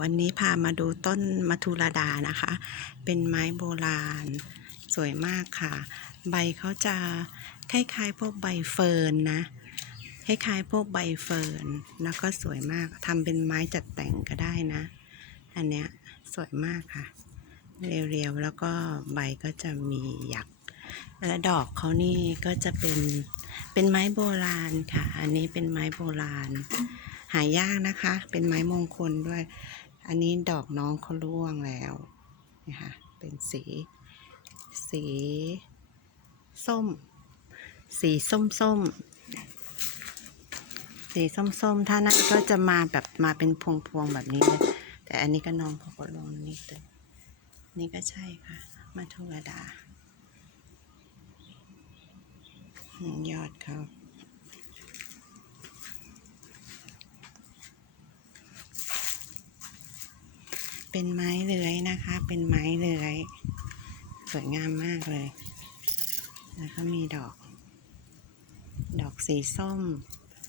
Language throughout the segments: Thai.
วันนี้พามาดูต้นมัทุรดานะคะ เป็นไม้โบราณ สวยมากค่ะ ใบเขาจะคล้ายๆพวกใบเฟิร์นนะ คล้ายๆพวกใบเฟิร์น แล้วก็สวยมากทำเป็นไม้จัดแต่งก็ได้นะ อันเนี้ยสวยมากค่ะ เรียวๆ แล้วก็ใบก็จะมีหยัก และดอกเขานี่ก็จะเป็นเป็นไม้โบราณค่ะ อันนี้เป็นไม้โบราณ หายากนะคะ เป็นไม้มงคลด้วย อันนี้ดอกน้องเขาร่วงแล้วนะคะเป็นสี สี ส้ม สีส้มส้มสีส้มส้มถ้านั้นก็จะมาแบบมาเป็นพวงพวงๆแบบนี้เลยแต่อันนี้ก็น้องเขาก็ลงนี่เลยนี่ก็ใช่ค่ะมาทุรดายอดเขา เป็นไม้เลื้อยนะคะ เป็นไม้เลื้อยสวยงามมากเลย แล้วก็มีดอก ดอกสีส้ม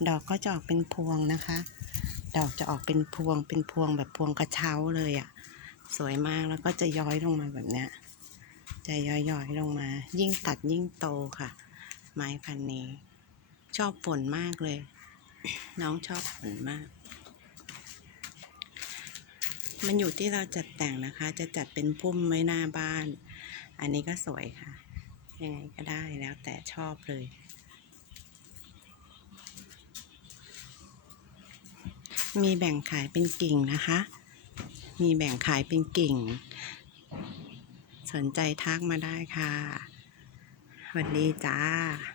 ดอกก็จะออกเป็นพวงนะคะ ดอกจะออกเป็นพวง เป็นพวงแบบพวงกระเช้าเลยอะ่ะ สวยมากแล้วก็จะย้อยลงมาแบบเนี้ย จะย้อยๆลงมา ยิ่งตัดยิ่งโตค่ะ ไม้พันนี้ ชอบฝนมากเลย น้องชอบฝนมาก มันอยู่ที่เราจัดแต่งนะคะ จะจัดเป็นพุ่มไว้หน้าบ้าน อันนี้ก็สวยค่ะ ยังไงก็ได้แล้วแต่ชอบเลย มีแบ่งขายเป็นกิ่งนะคะ มีแบ่งขายเป็นกิ่ง สนใจทักมาได้ค่ะสวัสดีจ้า